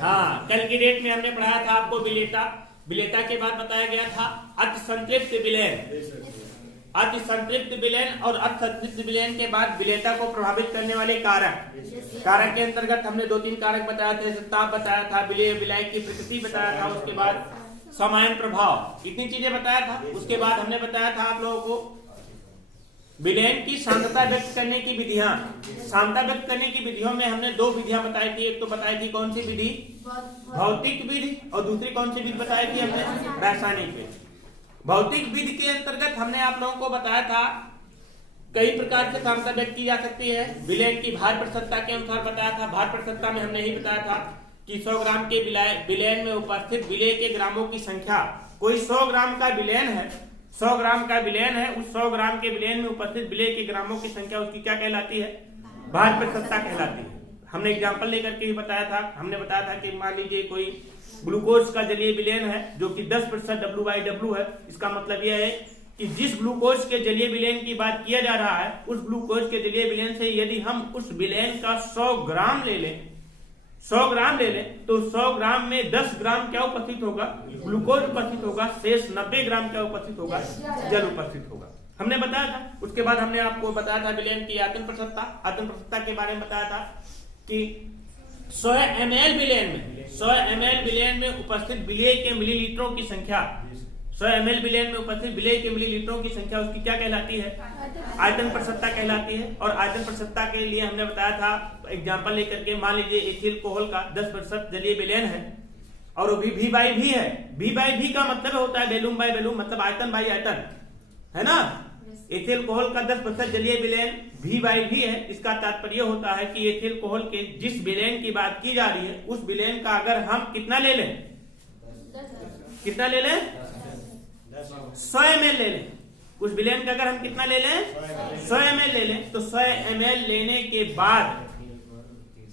हाँ, कल की डेट में हमने पढ़ाया था आपको विलेता। विलेता के बाद बताया गया था अति संतृप्त विलयन। अति संतृप्त विलयन और अति संतृप्त विलयन के बाद विलेता को प्रभावित करने वाले कारक। कारक के अंतर्गत हमने 2-3 कारक बताए थे। ताप बताया था, विलय विलायक की प्रकृति बताया था, उसके बाद समायन प्रभाव, इतनी चीजें बताया था। उसके बाद हमने बताया था आप लोगों को विलयन की सांद्रता व्यक्त करने की विधियां। सांद्रता व्यक्त करने की विधियों में हमने 2 विधियां बताई थी। एक तो बताई थी कौन सी विधि, भौतिक विधि, और दूसरी कौन सी विधि बताई थी हमने, रासायनिक विधि। भौतिक विधि के अंतर्गत हमने आप लोगों को बताया था कई प्रकार से सांद्रता व्यक्त की जा सकती है। विलयन की भार प्रतिशतता के अनुसार बताया था। भार प्रतिशतता में हमने ही बताया था कि 100 ग्राम के विलयन में उपस्थित विलय के ग्रामों की संख्या, कोई 100 ग्राम का विलयन है, 100 ग्राम का विलयन है, उस 100 ग्राम के विलयन में उपस्थित विलय के ग्रामों की संख्या उसकी क्या कहलाती है, भार प्रतिशतता कहलाती है। हमने एग्जांपल लेकर के ही बताया था। हमने बताया था कि मान लीजिए कोई ग्लूकोज का जलीय विलयन है जो कि 10% W/W है। इसका मतलब यह है कि जिस ग्लूकोज के जलीय विलयन की बात किया जा रहा है, उस ग्लूकोज के जलीय विलयन से यदि हम उस विलयन का 100 ग्राम ले लें, 100 ग्राम ले लें, तो 100 ग्राम में 10 ग्राम क्या उपस्थित होगा, ग्लूकोज उपस्थित होगा। शेष 90 ग्राम क्या उपस्थित होगा, जल उपस्थित होगा। हमने बताया था। उसके बाद हमने आपको बताया था विलयन की आयतन प्रतिशतता। आयतन प्रतिशतता के बारे में बताया था कि 100 ml विलयन में, 100 ml विलयन में उपस्थित विलय के मिलीलीटरों की संख्या, 100 ml विलयन में उपस्थित विलय के मिलीलीटरों की संख्या उसकी क्या कहलाती है, आयतन प्रतिशतता कहलाती है। और आयतन प्रतिशतता के लिए हमने बताया था एग्जांपल लेकर के, मान लीजिए एथिल कोहल का 10% जलीय विलयन है और वो V/V है। V/V का मतलब होता है वैल्यूम बाय वैल्यूम, मतलब आयतन बाई आयतन, है ना। एथिल कोहल का 10% जलीय विलयन V/V है। इसका तात्पर्य होता है कि एथिल कोहल के जिस विलयन की बात की जा रही है, उस विलयन का अगर हम कितना ले लें, कितना ले लें, 100 ml ले लें। उस विलयन का अगर हम कितना ले लें, 100 ml ले लें, तो 100 ml लेने के बाद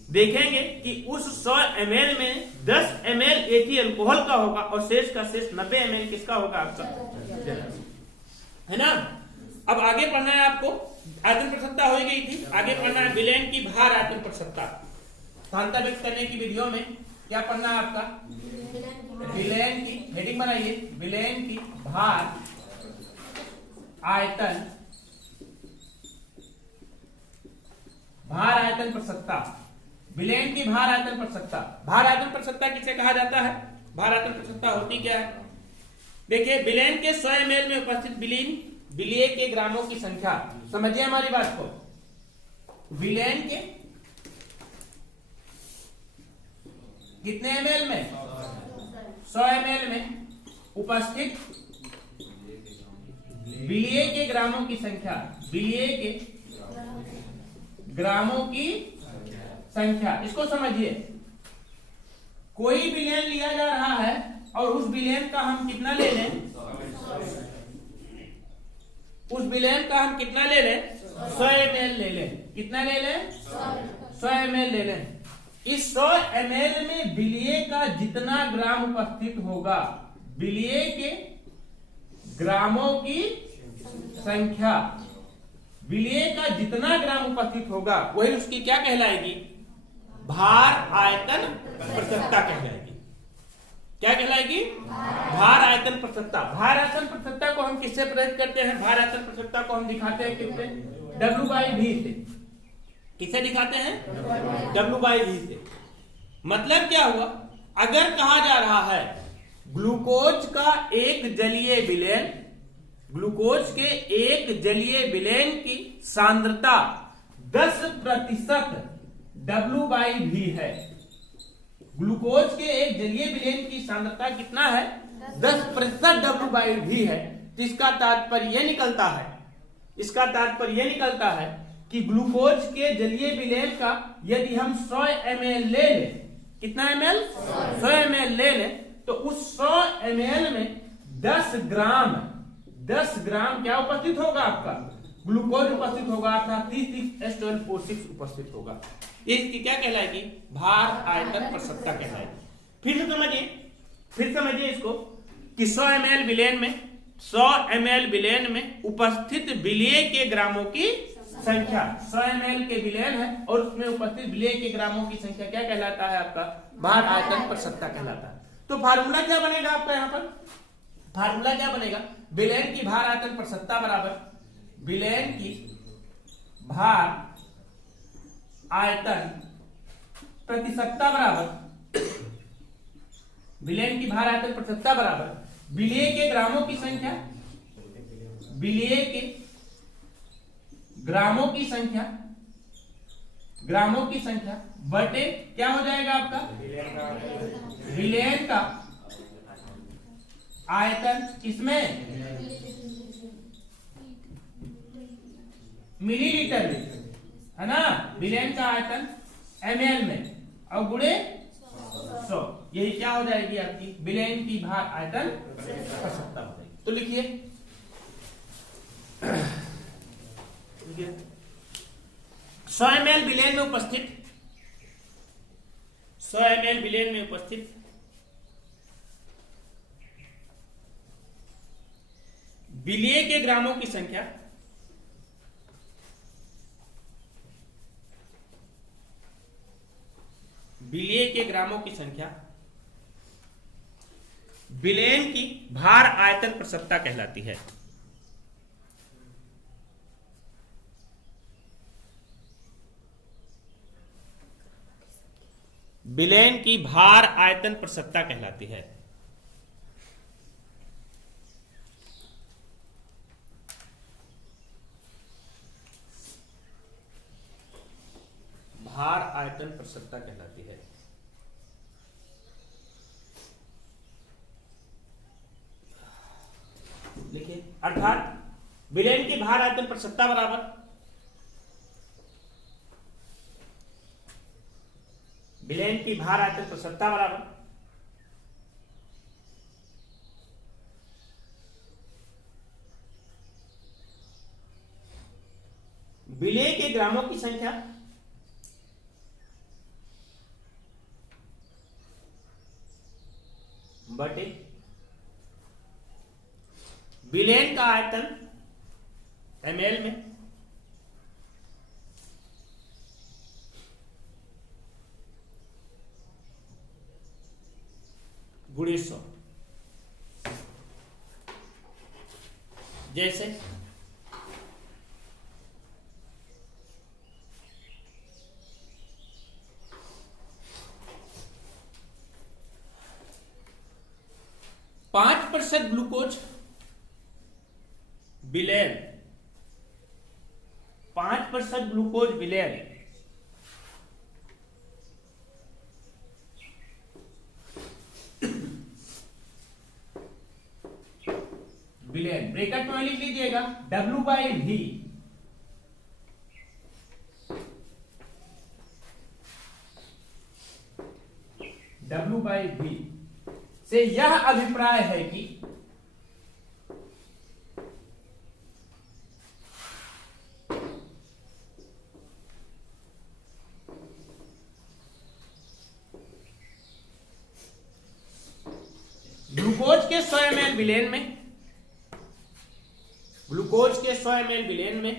देखेंगे कि उस 100 ml में 10 ml एथिल अल्कोहल का होगा और शेष का शेष 90 ml किसका होगा, आपका, है ना। अब आगे पढ़ना है आपको, आयतन प्रतिशतता हो गई थी, आगे पढ़ना है विलयन की भार आयतन प्रतिशतता। सांद्रता व्यक्त करने की विधियों में क्या पढ़ना है आपका, विलयन की, हेडिंग बनाइए, विलयन की भार आयतन, भार आयतन प्रतिशतता। विलयन की भार आयतन प्रतिशतता। भार आयतन प्रतिशतता किसे कहा जाता है, भार आयतन प्रतिशतता होती क्या है। देखिए, विलयन के 100 ml में उपस्थित विलय के ग्रामों की संख्या, समझिए हमारी बात को। विलयन के कितने ml में, 100 ml में उपस्थित विलय के ग्रामों की संख्या, विलय के ग्रामों की संख्या, इसको समझिए। कोई विलयन लिया जा रहा है और उस विलयन का हम कितना ले लें, उस विलयन का हम कितना ले लें, 100 ml ले लें। कितना ले लें, 100 ml ले लें। इस 100 ml में विलय का जितना ग्राम उपस्थित होगा, विलय के ग्रामों की संख्या, विलय का जितना ग्राम उपस्थित होगा वही उसकी क्या कहलाएगी, भार आयतन प्रतिशतता कहलाएगी। क्या कहलाएगी, भार आयतन प्रतिशतता। भार आयतन प्रतिशतता को हम किससे प्रेरित करते हैं, भार आयतन प्रतिशतता को हम दिखाते हैं किससे, W/V से। किसे दिखाते हैं, W/V से। मतलब क्या हुआ, अगर कहा जा रहा है ग्लूकोज का एक जलीय विलयन, ग्लूकोज के एक जलीय विलयन की सांद्रता 10% W/V है। ग्लूकोज के एक जलीय विलयन की सांद्रता कितना है, 10% W/V है। तो इसका तात्पर्य यह निकलता है, इसका तात्पर्य यह निकलता है कि ग्लूकोज के जलीय विलयन का यदि हम 100 ml ले लें, कितना ml, 100 ml ले लें, तो उस 100 ml में 10 ग्राम क्या उपस्थित होगा, आपका ग्लूकोज उपस्थित होगा, अर्थात 3,6H12O6 उपस्थित होगा। इसकी क्या कहलाएगी, भार आयतन प्रतिशतता कहलाएगी। फिर समझिए इसको कि 100 ml विलयन में, 100 ml विलयन में उपस्थित विलय के ग्रामों की संख्या 100 ml के विलयन है और उसमें उपस्थित विलेय के ग्रामों की संख्या क्या कहलाता है? आपका भार आयतन पर सत्ता कहलाता है। तो फार्मूला क्या बनेगा आपका यहाँ पर? फार्मूला क्या बनेगा? विलयन की भार आयतन पर सत्ता बराबर विलयन की भार आयतन प्रति सत्ता बराबर विलयन की भार आयतन प्रति सत्ता बराबर विलेय के ग्रामों की संख्या, विलेय के ग्रामों की संख्या बटे क्या हो जाएगा आपका? विलयन का आयतन किसमें? मिलीलीटर में, है ना? विलयन का आयतन ml में और गुणे 100, यही क्या हो जाएगी आपकी? विलयन की भार आयतन पर सत्ता हो जाएगी। तो लिखिए 100 ml विलयन में उपस्थित 100 ml विलयन में उपस्थित विलेय के ग्रामों की संख्या विलेय के ग्रामों की संख्या विलयन की भार आयतन पर सत्ता कहलाती है। विलयन की भार आयतन पर सत्ता कहलाती है। भार आयतन पर सत्ता कहलाती है। लिखिए अर्थात विलयन की भार आयतन पर सत्ता बराबर विलयन की भार आयतन पर सत्ता बराबर विलेय के ग्रामों की संख्या बटे विलयन का आयतन ml में गुणे 100। जैसे % ग्लूकोज विलयन 5% ग्लूकोज विलयन ब्रेकेट में लिख लीजिएगा W/V W/V से यह अभिप्राय है कि ग्लूकोज के 100 ml विलयन में ग्लूकोज के 100 ml विलयन में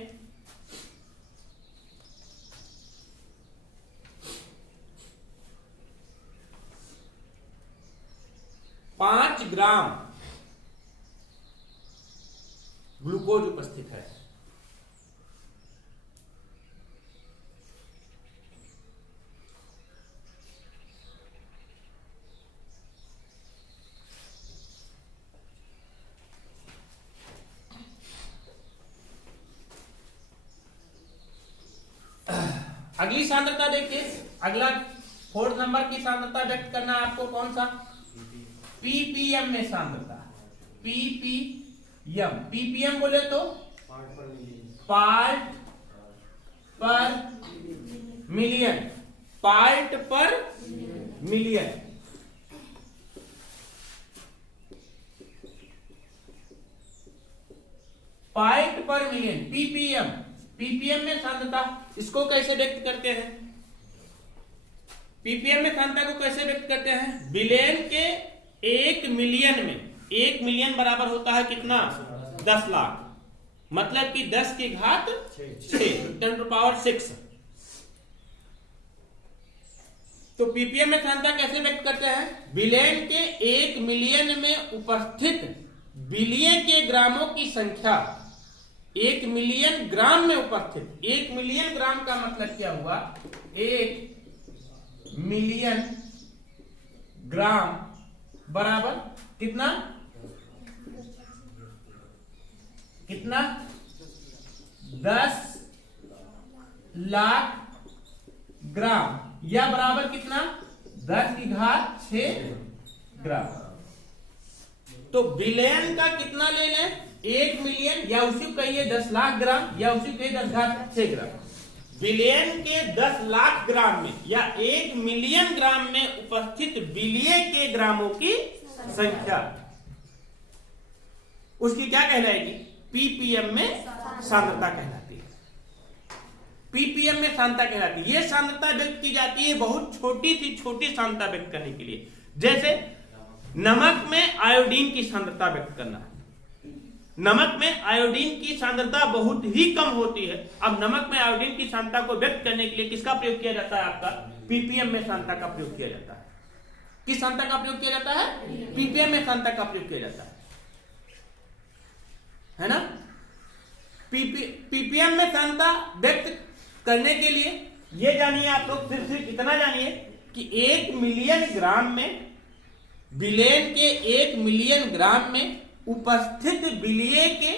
5 ग्राम ग्लूकोज उपस्थित है। अगली सांद्रता देखिए, अगला 4 नंबर की सांद्रता व्यक्त करना है आपको। कौन सा? ppm में सांद्रता। ppm बोले तो पार्ट पर मिलियन, पार्ट पर मिलियन। पार्ट पर मिलियन ppm में सांद्रता। इसको कैसे व्यक्त करते हैं? ppm में सांद्रता को कैसे व्यक्त करते हैं? विलयन के 1 मिलियन में 1 मिलियन बराबर होता है कितना? 10 लाख। मतलब कि 10 की घात 6, 10⁶। तो पीपीएम में सांद्रता कैसे व्यक्त करते हैं? विलेन के 1 मिलियन में उपस्थित विलीय के ग्रामों की संख्या, 1 मिलियन ग्राम में उपस्थित, 1 मिलियन ग्राम का मतलब क्या हुआ? 1 मिलियन ग्राम बराबर कितना? 10 लाख ग्राम, या बराबर कितना? 10 की घात 6 ग्राम। तो बिलियन का कितना ले लें? 1 मिलियन, या उसी को कहिए 10 लाख ग्राम, या उसी को कहिए 10 घात 6 ग्राम। बिलियन के 10 लाख ग्राम में या 1 मिलियन ग्राम में उपस्थित विलीय के ग्रामों की संख्या, उसकी क्या कहलाएगी? पीपीएम में सांद्रता कहलाती है। पीपीएम में सांद्रता कहलाती है। यह सांद्रता व्यक्त की जाती है बहुत छोटी सी छोटी सांद्रता व्यक्त करने के लिए, जैसे नमक में आयोडीन की सांद्रता व्यक्त करना। नमक में आयोडीन की सांद्रता बहुत ही कम होती है। अब नमक में आयोडीन की सांद्रता को व्यक्त करने के लिए किसका प्रयोग किया जाता है? आपका पीपीएम में सांद्रता का प्रयोग किया जाता है। किस सांद्रता का प्रयोग किया जाता है? पीपीएम में सांद्रता का प्रयोग किया जाता है ना? पीपीएम में सांद्रता व्यक्त करने के लिए ये जानिए आप लोग, सिर्फ इतना जानिए कि 1 मिलियन ग्राम में, विलेन के 1 मिलियन ग्राम में उपस्थित विलीय के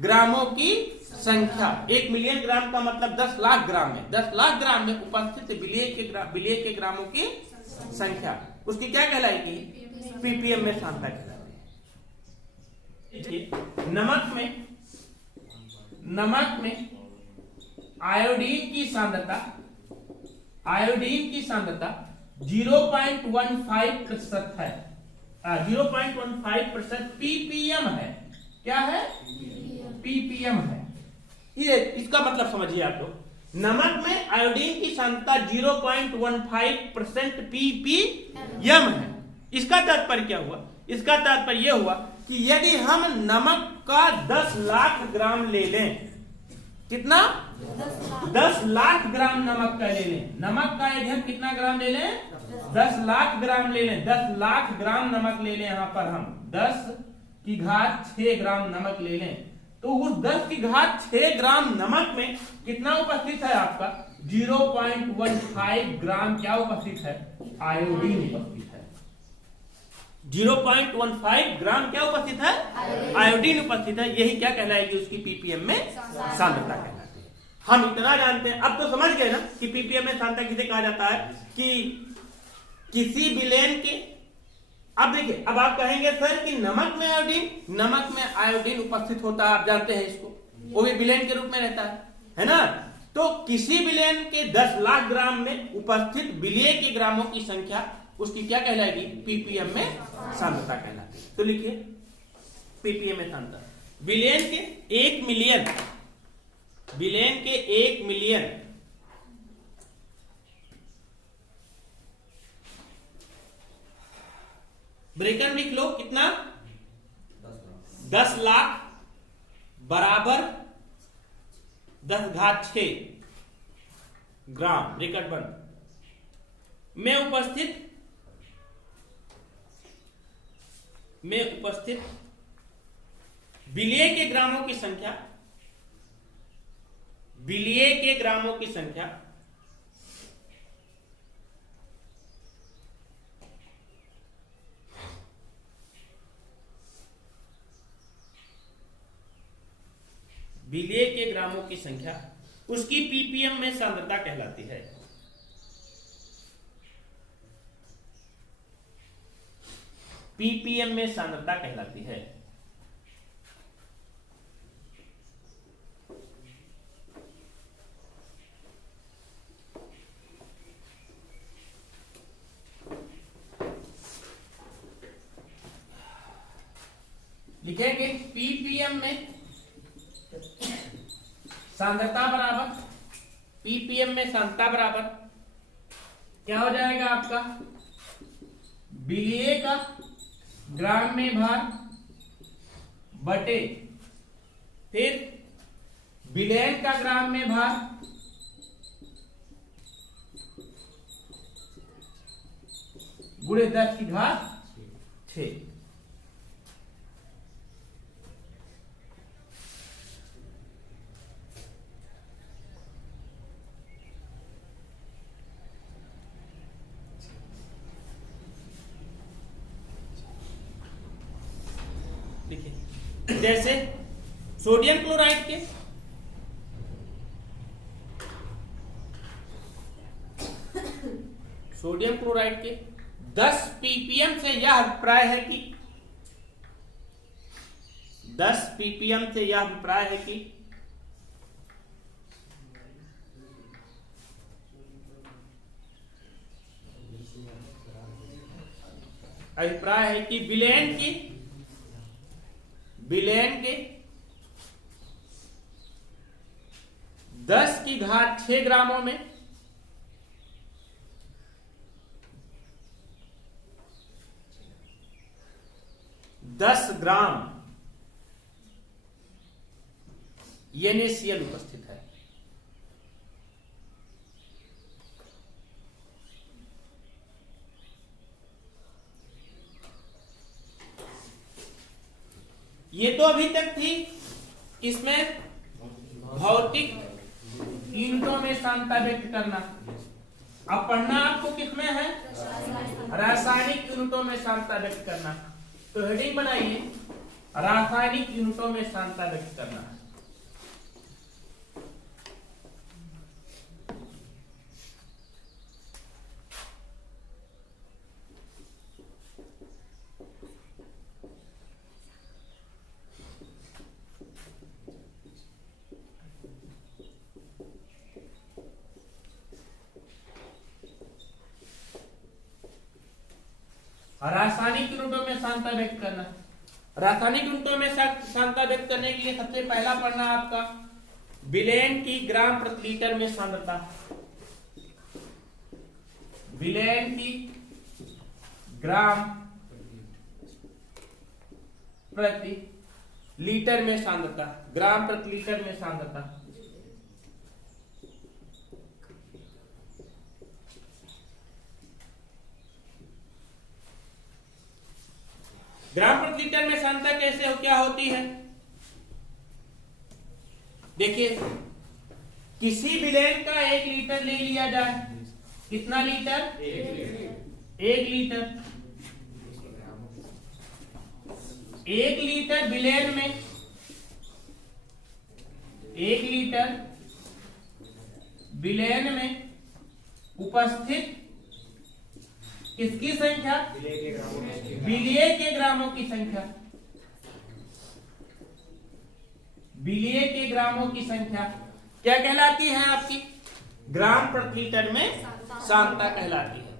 ग्रामों की संख्या, 1 मिलियन ग्राम का मतलब 10 लाख ग्राम में, 10 लाख ग्राम में उपस्थित विलीय के ग्रामों की संख्या, उसकी क्या कहलाएगी? पीपीएम में सांद्रता कहलाती है। नमक में आयोडीन की सांद्रता 0.15% है, 0.15% पीपीएम है। क्या है? पीपीएम है। ये इसका मतलब समझिए आप लोग। नमक में आयोडीन की सांद्रता 0.15% पीपीएम है। इसका तात्पर्य क्या हुआ? इसका तात्पर्य यह हुआ कि यदि हम नमक का 10 लाख ग्राम ले लें, कितना? 10 लाख ग्राम नमक का ले लें। नमक का यदि हम कितना ग्राम ले लें? 10 लाख ग्राम ले लें। 10 लाख ग्राम नमक ले लें। यहां पर हम 10 की घात 6 ग्राम नमक ले लें, तो उस 10 की घात 6 ग्राम नमक में कितना उपस्थित है आपका? 0.15 ग्राम क्या उपस्थित है? आयोडीन उपस्थित है। 0.15 ग्राम क्या उपस्थित है? आयोडीन उपस्थित है। यही क्या कहलाएगी? उसकी पीपीएम में सांद्रता कहलाती है। हम इतना जानते हैं, अब तो समझ गए ना कि पीपीएम में सांद्रता किसे कहा जाता है? कि किसी विलेन के, अब देखिए, अब आप कहेंगे सर कि नमक में आयोडीन उपस्थित होता है, आप जानते हैं इसको, वो भी विलेन के रूप में रहता है ना? तो किसी विलेन के 10 लाख ग्राम में उपस्थित विलीय के ग्रामों की संख्या, उसकी क्या कहलाएगी? पीपीएम में सांद्रता कहलाती है। तो लिखिए पीपीएम में सांद्रता, विलेन के 1 मिलियन, विलेन के 1 मिलियन ब्रेकर लिख लो, कितना? 10 लाख बराबर 10 घात 6 ग्राम, ब्रेकेट बंद, में उपस्थित विलीय के ग्रामों की संख्या, विलीय के ग्रामों की संख्या विलीय के ग्रामों की संख्या उसकी पीपीएम में सांद्रता कहलाती है। पीपीएम में सांद्रता कहलाती है। लिखेंगे पीपीएम में सांद्रता बराबर, पीपीएम में सांद्रता बराबर क्या हो जाएगा आपका? विलीय का ग्राम में भार बटे फिर विलेन का ग्राम में भार गुणे 10⁶। देखिए जैसे सोडियम क्लोराइड के सोडियम क्लोराइड के 10 ppm से यह अभिप्राय है कि 10 ppm से यह अभिप्राय है कि विलेन के 10⁶ ग्रामों में 10 ग्राम NaCl उपस्थित है। ये तो अभी तक थी इसमें भौतिक यूनिटों में सांद्रता व्यक्त करना। अब पढ़ना आपको किसमें है? रासायनिक यूनिटों में सांद्रता व्यक्त करना। तो हेडिंग बनाइए, रासायनिक यूनिटों में सांद्रता व्यक्त करना। रासायनिक यूनिटों में सांद्रता व्यक्त करना। रासायनिक यूनिटों में सांद्रता व्यक्त करने के लिए सबसे पहला पढ़ना आपका विलेन की ग्राम प्रति लीटर में सांद्रता। विलेन की ग्राम प्रति लीटर में सांद्रता। ग्राम प्रति लीटर में सांद्रता। ग्राम प्रति लीटर में सांद्रता कैसे क्या होती है? देखिए, किसी विलेन का 1 लीटर ले लिया जाए। कितना लीटर? 1 लीटर। 1 लीटर विलेन में 1 लीटर विलेन में उपस्थित किसकी संख्या? विलेय के ग्रामों की संख्या। विलेय के ग्रामों की संख्या क्या कहलाती है आपकी? ग्राम प्रति लीटर में सांद्रता कहलाती है।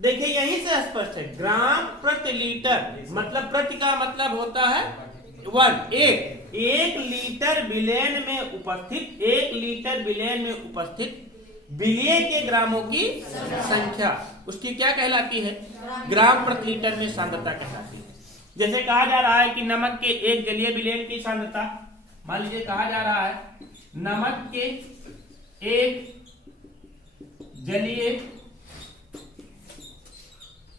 देखिए यहीं से स्पष्ट है, ग्राम प्रति लीटर मतलब प्रति का मतलब होता है 1। 1 लीटर विलेन में उपस्थित 1 लीटर विलेन में उपस्थित विलेय के ग्रामों की संख्या उसकी क्या कहलाती है? ग्राम प्रति लीटर में सांद्रता कहलाती है। जैसे कहा जा रहा है कि नमक के 1 जलीय विलेन की सांद्रता, मान लीजिए कहा जा रहा है नमक के 1 जलीय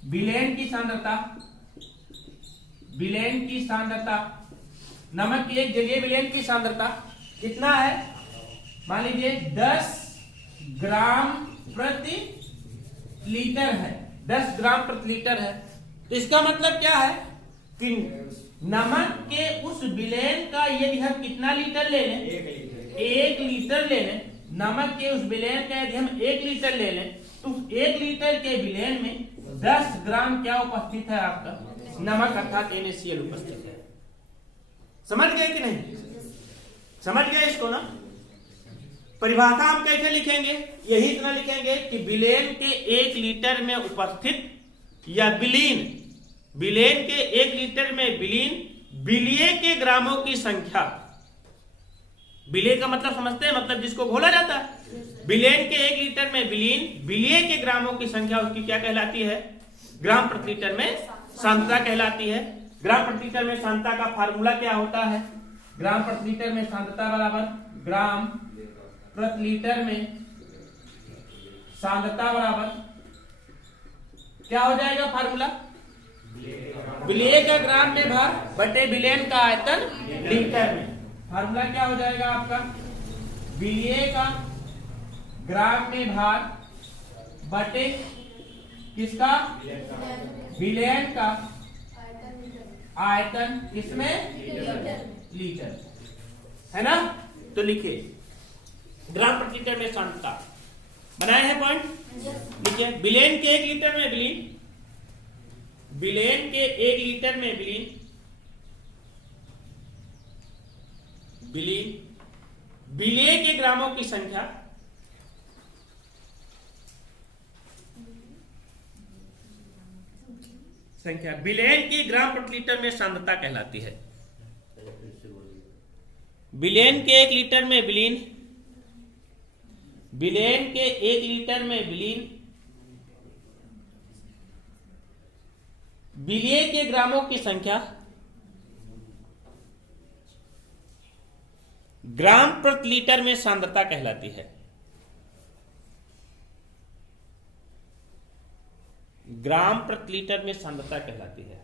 विलेन की सांद्रता, विलेन की सांद्रता, नमक के 1 जलीय विलेन की सांद्रता कितना है? मान लीजिए 10 ग्राम प्रति लीटर है। 10 ग्राम प्रति लीटर है। तो इसका मतलब क्या है कि नमक के उस विलेन का यदि हम कितना लीटर ले लें? 1 लीटर ले लें। नमक के उस विलेन का यदि हम 1 लीटर ले लें तो 1 लीटर के विलेन में 10 ग्राम क्या उपस्थित है? आपका नमक अर्थात NaCl उपस्थित है। समझ गए कि नहीं? समझ गए इसको ना? परिभाषा हम कैसे लिखेंगे? यही इतना लिखेंगे कि विलेन के 1 लीटर में उपस्थित या विलेन के 1 लीटर में विलेय के ग्रामों की संख्या। विलेय का मतलब समझते हैं? मतलब जिसको घोला जाता है। विलेन के 1 लीटर में विलेय के ग्रामों की संख्या उसकी क्या कहलाती है? ग्राम प्रति लीटर में सांद्रता कहलाती है। ग्राम प्रति लीटर में सांद्रता का फार्मूला क्या होता है? ग्राम प्रति लीटर में सांद्रता बराबर ग्राम प्रति लीटर में सांद्रता बराबर क्या हो जाएगा फार्मूला, विलेय का ग्राम में भार बटे विलेन का आयतन लीटर में। फार्मूला क्या हो जाएगा आपका, विलेय का ग्राम में भार बटे किसका, विलेन का आयतन इसमें लीटर, है ना। तो लिखिए ग्राम प्रति लीटर में सांद्रता बनाए हैं पॉइंट, लिखिए विलेन के 1 लीटर में विलेन के 1 लीटर में विलेय के ग्रामों की संख्या विलेन की ग्राम प्रति लीटर में सांद्रता कहलाती है। विलेन के 1 लीटर में विलेन के 1 लीटर में विलेय के ग्रामों की संख्या ग्राम प्रति लीटर में सांद्रता कहलाती है। ग्राम प्रति लीटर में सांद्रता कहलाती है।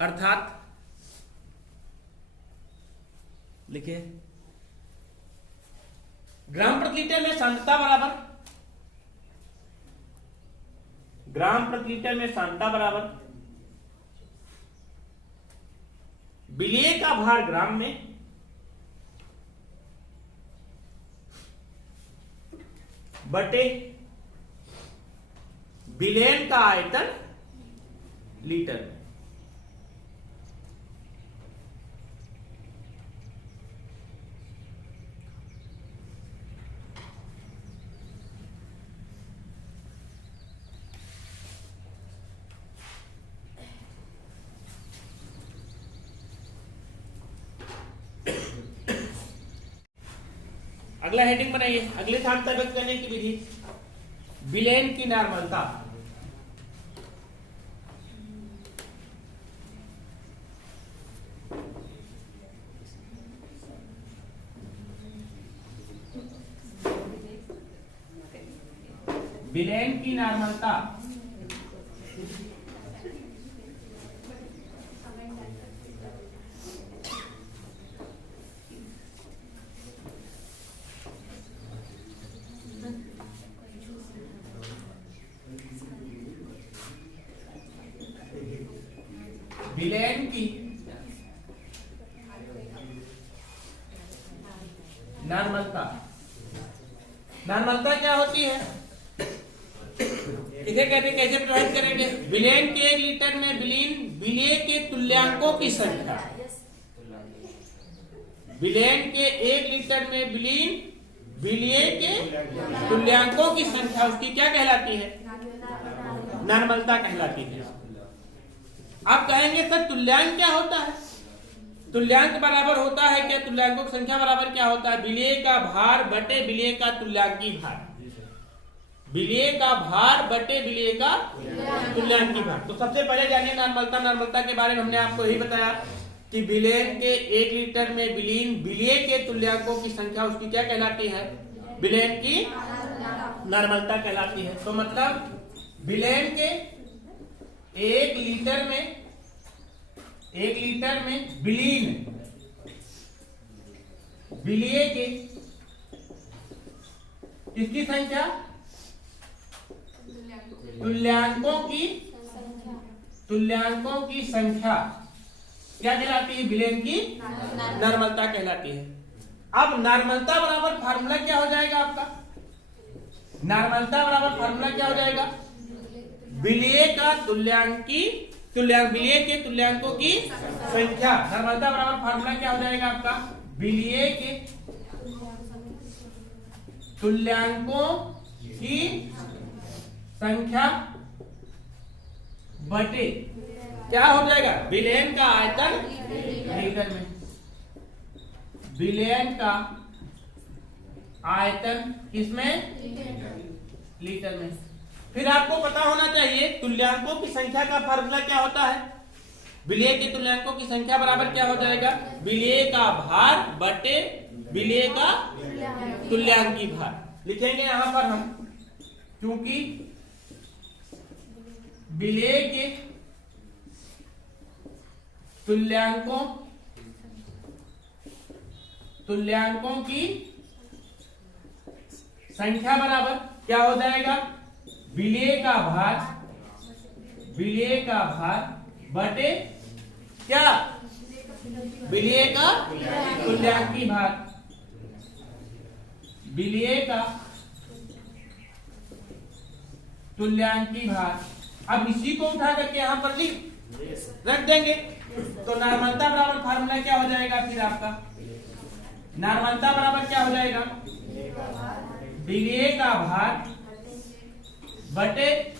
अर्थात लिखिए ग्राम प्रति लीटर में सांद्रता बराबर विलेय का भार ग्राम में बटे विलेन का आयतन लीटर में। अगला हेडिंग बनाइए, अगले सांद्रता व्यक्त करने की विधि, विलेन की नॉर्मलता। विलेन की नॉर्मलता विलेन की नॉर्मलता क्या होती है, इसे कहते कैसे प्रभावित करेंगे। विलेन के 1 लीटर में विलेय के तुल्यांकों की संख्या, विलेन के 1 लीटर में विलेय के तुल्यांकों की संख्या उसकी क्या कहलाती है, नॉर्मलता कहलाती है। आप कहेंगे सर तुल्यांक क्या होता है, तुल्यांक बराबर होता है क्या, तुल्यांकों की संख्या बराबर क्या होता है, विलेय का भार बटे विलेय का तुल्यांकी भार, विलेय का भार बटे विलेय का तुल्यांकी भार। तो सबसे पहले जानिए नॉर्मलता के बारे में हमने आपको यही बताया कि विलेन के 1 लीटर में विलेय के तुल्यांकों की संख्या उसकी क्या कहलाती है, विलेन की नॉर्मलता कहलाती है। तो मतलब विलेन के 1 लीटर में विलेय के किसकी संख्या, तुल्यांकों की संख्या क्या कहलाती है, विलेन की नॉर्मलता कहलाती है। अब नॉर्मलता बराबर फार्मूला क्या हो जाएगा आपका, नॉर्मलता बराबर फार्मूला क्या हो जाएगा, विलेय के तुल्यांकों की संख्या। नॉर्मलता बराबर फार्मूला क्या हो जाएगा आपका, विलेय के तुल्यांकों की संख्या बटे क्या हो जाएगा, विलेन का आयतन लीटर में, विलेन का आयतन किसमें, लीटर में। फिर आपको पता होना चाहिए तुल्यांकों की संख्या का फार्मूला क्या होता है। विलेय के तुल्यांकों की संख्या बराबर क्या हो जाएगा, विलेय का भार बटे विलेय का तुल्यांकी भार। लिखेंगे यहां पर हम, क्योंकि विलेय के तुल्यांकों की संख्या बराबर क्या हो जाएगा, विलेय का भार बटे क्या, विलेय का तुल्यांकी भार। विलेय का तुल्यांकी भार। अब इसी को उठा करके यहां पर रख देंगे, तो नॉर्मलता बराबर फार्मूला क्या हो जाएगा, फिर आपका नॉर्मलता बराबर क्या हो जाएगा, विलेय का भार बटे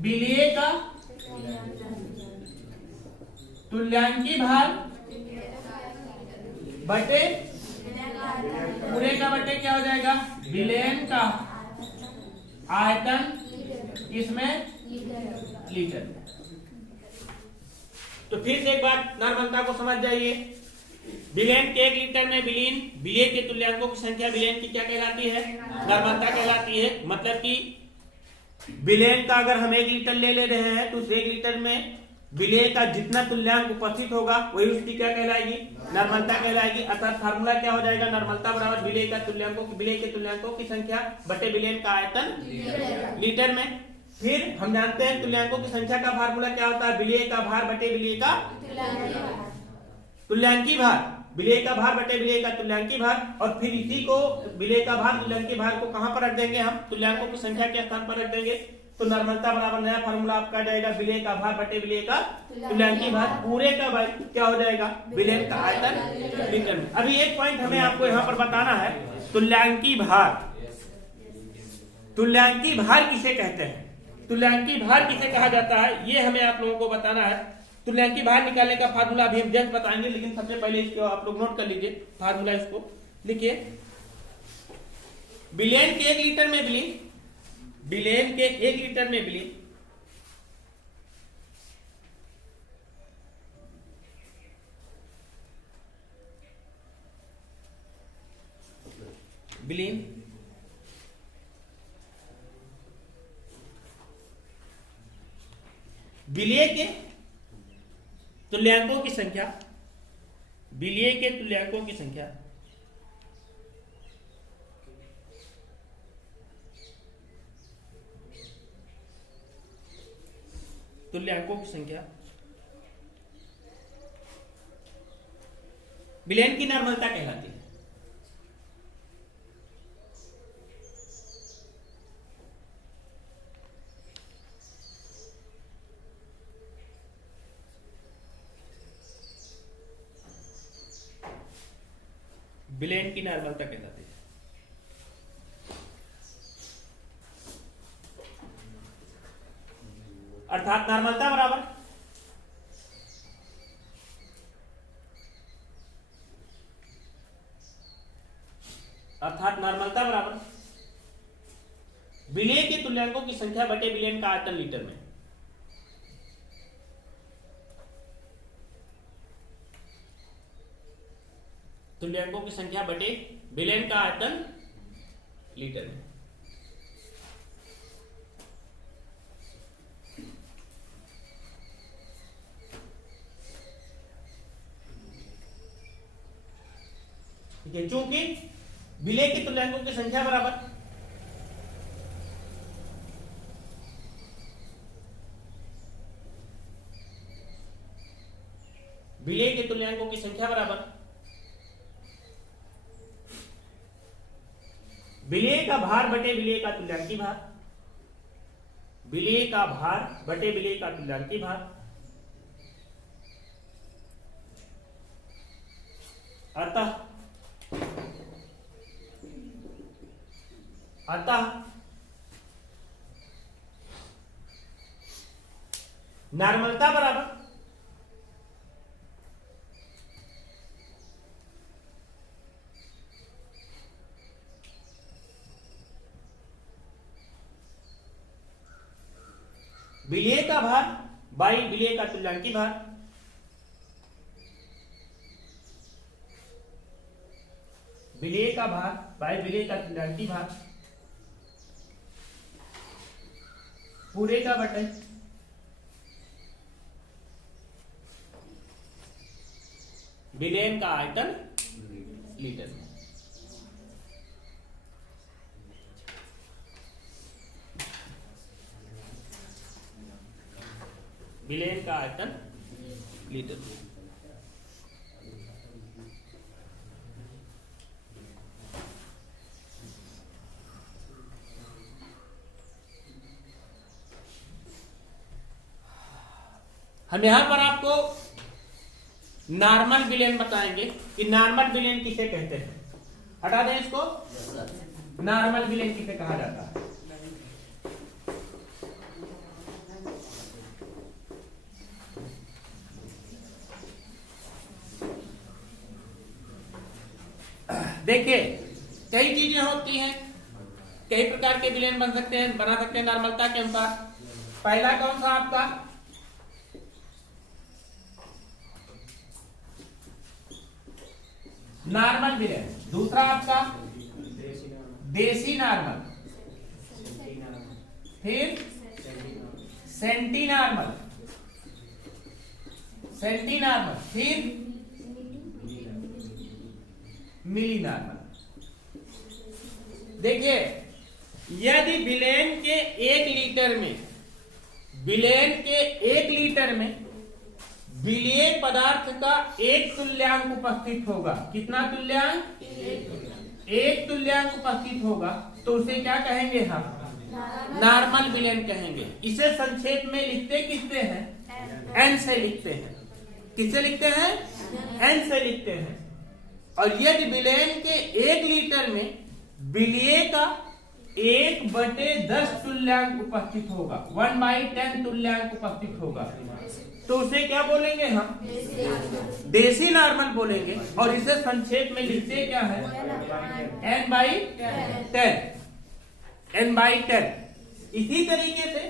विलेय का तुल्यांकी भार बटे पूरे का बटे क्या हो जाएगा, विलेयन का आयतन, इसमें लीटर। तो फिर से एक बात नॉर्मलता को समझ जाइए। विलेयन के 1 लीटर में विलेय के तुल्यांकों की संख्या विलेयन की क्या कहलाती है, नॉर्मलता कहलाती है। मतलब कि विलेयन का अगर हम 1 लीटर ले रहे हैं तो उस 1 लीटर में विलेय का जितना तुल्यांक उपस्थित होगा वही उसकी क्या कहलाएगी, नॉर्मलता कहलाएगी। अर्थात फार्मूला क्या हो जाएगा, नॉर्मलता बराबर विलेय के तुल्यांकों की संख्या बटे विलेयन का आयतन लीटर में। फिर हम जानते हैं तुल्यांकों की संख्या का फार्मूला क्या होता है, विलेय का भार बटे विलेय का तुल्यांकी भार, विलेय का भार बटे विलेय का तुल्यांकी भार। और फिर इसी को विलेय का भार तुल्यांकी भार को कहां पर रख देंगे, हम तुल्यांकों की संख्या के स्थान पर रख देंगे। तो नॉर्मलता बराबर नया फार्मूला आपका जाएगा, विलेय का भार बटे विलेय का तुल्यांकी भार, पूरे का भाई क्या हो जाएगा, विलेय का आयतन लीटर में। अभी एक पॉइंट हमें आपको यहाँ पर बताना है, तुल्यांकी भार किसे कहते हैं, तुल्यांकी भार किसे कहा जाता है, ये हमें आप लोगों को बताना है। तुल्यांकी भार निकालने का फार्मूला अभी हम जस्ट बताएंगे, लेकिन सबसे पहले इसको आप लोग नोट कर लीजिए फार्मूला। इसको लिखिए, विलेयन के 1 लीटर में विलेयन के 1 लीटर में विलेयन विलेय के तुल्यांकों की संख्या, विलेय के तुल्यांकों की संख्या विलेयन की नॉर्मलता कहलाती है। विलेयन की नॉर्मलता कहलाती है। अर्थात नॉर्मलता बराबर विलेय के तुल्यांकों की संख्या बटे विलेयन का आयतन लीटर में। तुल्यांकों की संख्या बटे विलेयन का आयतन लीटर में। ठीक है, चूंकि विलेय के तुल्यांकों की संख्या बराबर विलेय के तुल्यांकों की संख्या बराबर विलेय का भार बटे विलेय का तुल्यांकी भार, विलेय का भार बटे विलेय का तुल्यांकी भार। अतः नॉर्मलता बराबर विलेय का भार बाई विलेय का तुल्यांकी भार, विलेय का भार बाई विलेय का तुल्यांकी भार पूरे का बटे विलेयन का आयतन लीटर में। विलेयन का आयतन लीटर में। हम यहां पर आपको नॉर्मल विलेयन बताएंगे कि नॉर्मल विलेयन किसे कहते हैं। हटा दें इसको। नॉर्मल विलेयन किसे कहा जाता है? देखिए, कई चीजें होती हैं, कई प्रकार के विलेयन बना सकते हैं नॉर्मलता के अनुसार। पहला कौन सा आपका नॉर्मल विलेयन, दूसरा आपका देसी नॉर्मल, फिर सेंटी नॉर्मल, फिर मिली नॉर्मल। देखिए, यदि विलेयन के 1 लीटर में विलेय पदार्थ का 1 तुल्यांक उपस्थित होगा, कितना तुल्यांक? 1 तुल्यांक उपस्थित होगा, तो उसे क्या कहेंगे हम? नॉर्मल विलेयन कहेंगे। इसे संक्षेप में लिखते किससे हैं? एन से लिखते हैं। किससे लिखते हैं? एन से लिखते हैं। और यदि विलेयन के 1 लीटर में विलेय का 1/10 तुल्यांक उपस्थित होगा, 1/10 तुल्यांक उपस्थित होगा, तो उसे क्या बोलेंगे हम? देसी नॉर्मल बोलेंगे। और इसे संक्षेप में लिखते क्या है? n/10। इसी तरीके से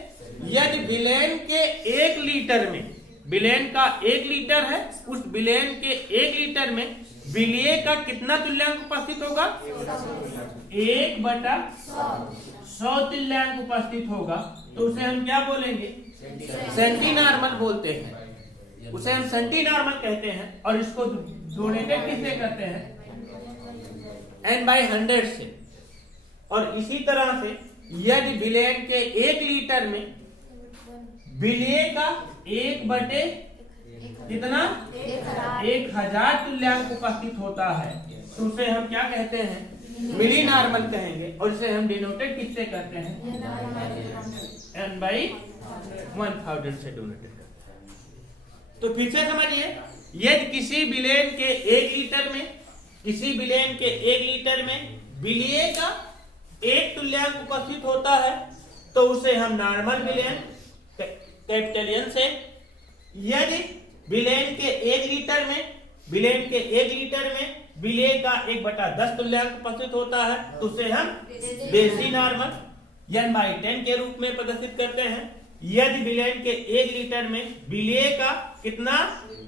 यदि विलेयन के 1 लीटर में, विलेयन का 1 लीटर है, उस विलेयन के 1 लीटर में विलेय का कितना तुल्यांक उपस्थित होगा? 1/100 तुल्यांक उपस्थित होगा, तो उसे हम क्या बोलेंगे? सेंटी नॉर्मल बोलते हैं। उसे हम सेंटी नॉर्मल कहते हैं। और इसको डोनेटेड किससे करते हैं? n/100 से। और इसी तरह से यदि विलेयन के 1 लीटर में विलेय का 1/, कितना? 1000 तुल्यांक उपस्थित होता है, तो उसे हम क्या कहते हैं? मिली नॉर्मल कहेंगे। और इसे हम डिनोटेड किससे करते हैं? n/1000 से डोनेटेड करते हैं। तो फिर से समझिए, यदि किसी विलेयन के 1 लीटर में विलेय का 1 तुल्यांक उपस्थित होता है, तो उसे हम नॉर्मल विलेयन कैपिटल N से। यदि विलेयन के 1 लीटर में विलेय का 1/10 तुल्यांक उपस्थित होता है, तो उसे हम देसी नॉर्मल n/10 के रूप में प्रदर्शित करते हैं। यदि विलेयन के 1 लीटर में विलेय का कितना?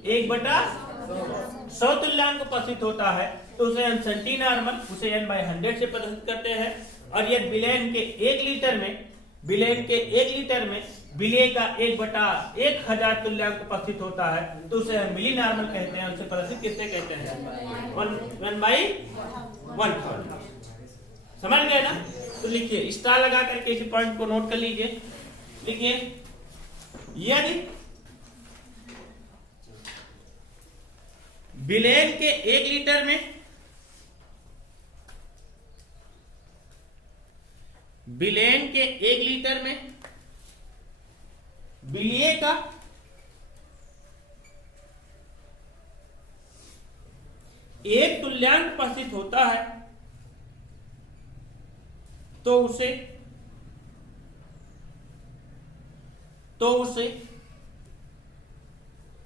1/100 तुल्यांक उपस्थित होता है, तो उसे हम सेंटी नॉर्मल, उसे n/100 से प्रदर्शित करते हैं। और यदि विलेयन के 1 लीटर में विलेय का 1/1000 तुल्यांक उपस्थित होता है, तो उसे हम मिली नॉर्मल कहते हैं। उसे प्रदर्शित किससे कहते हैं? 1/1000। समझ गए ना? तो लिखिए, स्टार लगा करके इस पॉइंट को नोट कर लीजिए। लिखिए, यदि विलेयन के 1 लीटर में विलेय का 1 तुल्यांक उपस्थित होता है, तो उसे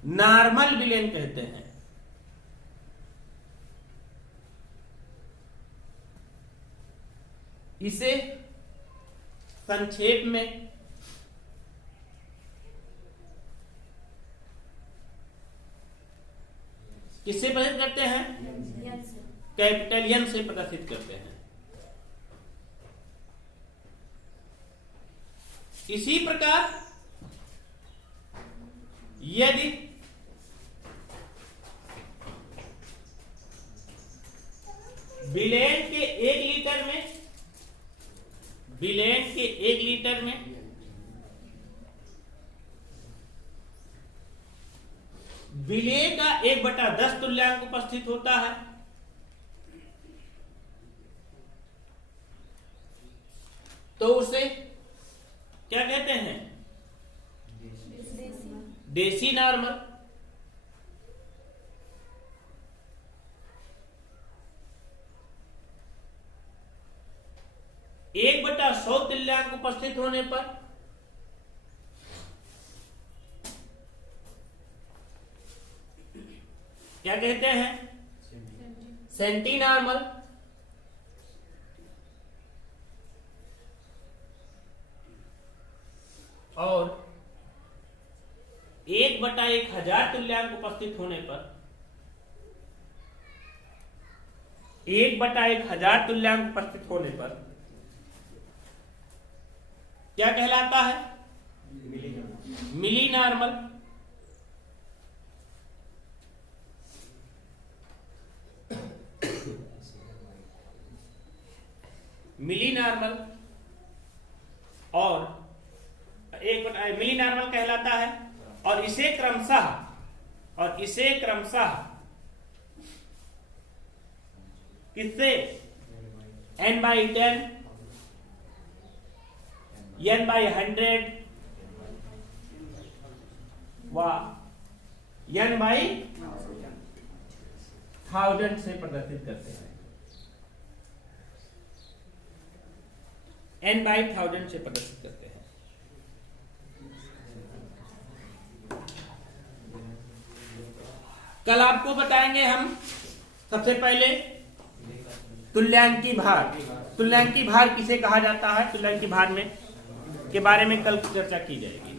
नॉर्मल विलेयन कहते हैं। इसे संक्षेप में किससे प्रदर्शित करते हैं? कैपिटल एन से प्रदर्शित करते हैं। इसी प्रकार यदि विलेन के 1 लीटर में विलेय का 1/10 तुल्यांक उपस्थित होता है, तो उसे क्या कहते हैं? देसी नॉर्मल। एक बटा 100 तुल्यांक उपस्थित होने पर क्या कहते हैं? Centinormal. और 1/1000 तुल्यांक उपस्थित होने पर 1/1000 तुल्यांक उपस्थित होने पर क्या कहलाता है? मिली नॉर्मल। मिली नॉर्मल और मिली नॉर्मल कहलाता है। और इसे क्रमशः किससे? n/10, n/100 व n/1000 से प्रदर्शित करते हैं। n/1000 से प्रदर्शित करते हैं। कल आपको बताएंगे हम सबसे पहले तुल्यांकी भार। तुल्यांकी भार किसे कहा जाता है, तुल्यांकी भार में के बारे में कल चर्चा की जाएगी।